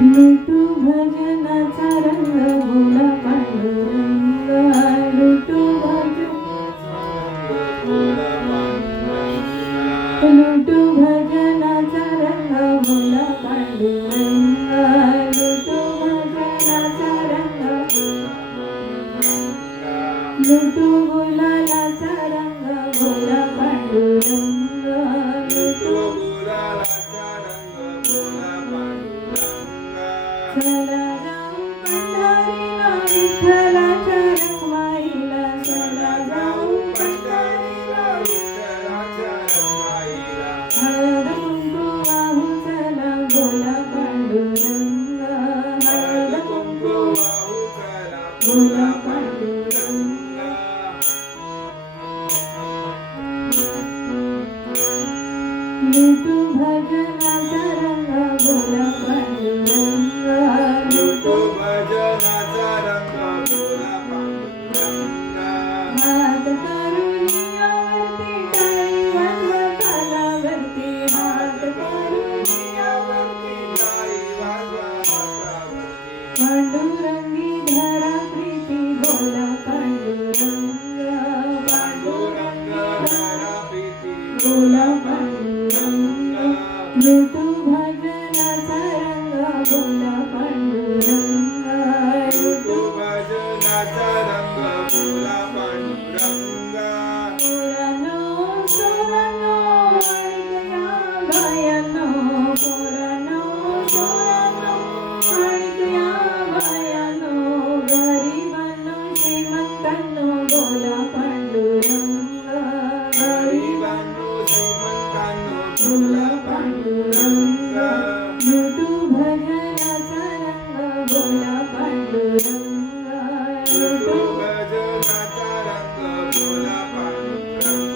लुटू भजनाचा रंग बोला पांडुरंग, लुटू भजनाचा रंग बोला पांडुरंग, लुटू भजनाचा रंग, लुटू गुलालाचा रंग बोला पांडुरंग, लुटू गुलालाचा रंग बोला पांडुरंग. चला जाऊ पंढरीला विठ्ठलाच्या रखमाईला, चला जाऊ पंढरीला विठ्ठलाच्या रखमाईला. हळद कुंकू वाहू चला बोला पांडुरंग, हळद कुंकू वाहू चला बोला पांडुरंग. लुटू भजनाचा रंग बोला पांडुरंग, लुटू भजनाचा रंग बोला पांडुरंग. हात करुणियावरती टाळी वाजवा तालावरती, हात करुणियावरती टाळी वाजवा हातावरती. पांडुरंगी धरा प्रीती बोला पांडुरंग, पांडुरंग धरा प्रीती बोला पांडुरंग. लुटू भजनाचा रंग बोला पांडुरंग, लुटू भजनाचा रंग बोला पांडुरंग. पोरांनो सोरांनो ऐकूया बायांनो, पोरांनो सोरांनो ऐकूया बायांनो. गरिबांनो श्रीमंतांनो बोला पांडुरंग, गरिबांनो श्रीमंतांनो बोला पांडुरंग. लुटू भजनाचा रंग बोला पांडुरंग, लुटू भजनाचा रंग बोला पांडुरंग.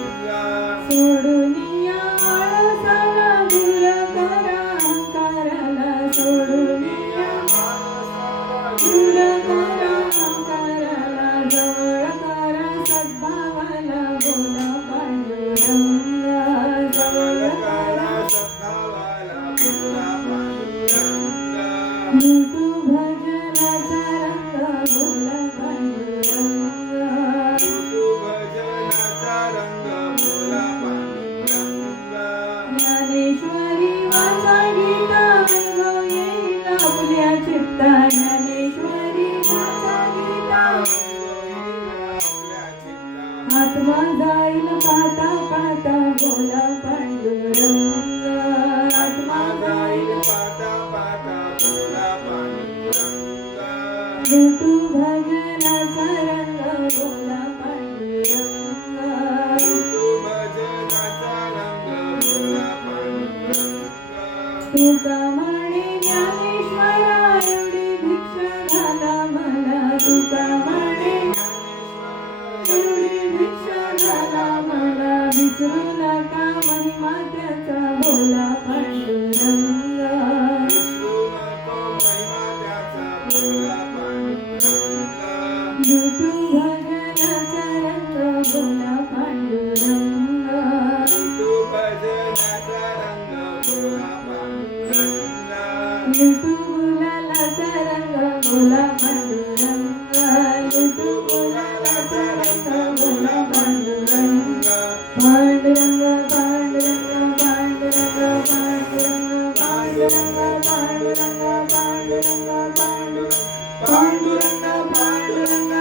सोडून या आळसाला दूर करा अहंकाराला, सोडून या आळसाला दूर करा अहंकाराला. जवळ करा सद्भावाला बोला पांडुरंग, जवळ करा सद्भावाला बोला पांडुरंग. लुटू भजनाचा रंग बोला पांडुरंग, लुटू भजनाचा रंग बोला पांडुरंग. ज्ञानेश्वरी वाचा गीता अनुभव येईल आपल्या चित्ता, ज्ञानेश्वरी वाचा गीता अनुभव येईल आपल्या चित्ता. आत्मा जाईल पाहता पाहता बोला पांडुरंग, आत्मा जाईल पाहता पाहता बोला पांडुरंग. लुटू भजनाचा रंग बोला पांडुरंग, लुटू भजनाचा रंग बोला पांडुरंग. तुका म्हणे ज्ञानेश्वरा एवढी भिक्षा घाला मला, तुका म्हणे एवढी भिक्षा घाला मला. विसरू नका महिमा त्याचा बोला पांडुरंग, विसरू नको महिमा त्याचा बोला पांडुरंग. लुटू भजनाचा रंग बोला पांडुरंग, लुटू भजनाचा रंग बोला पांडुरंग. लुटू गुलालाचा रंग बोला पांडुरंग, लुटू गुलालाचा रंग बोला पांडुरंग. पांडुरंग पांडुरंग पांडुरंग पांडुरंग पांडुरंग पांडुरंग पांडुरंग पांडुरंग पांडुरंग पांडुरंग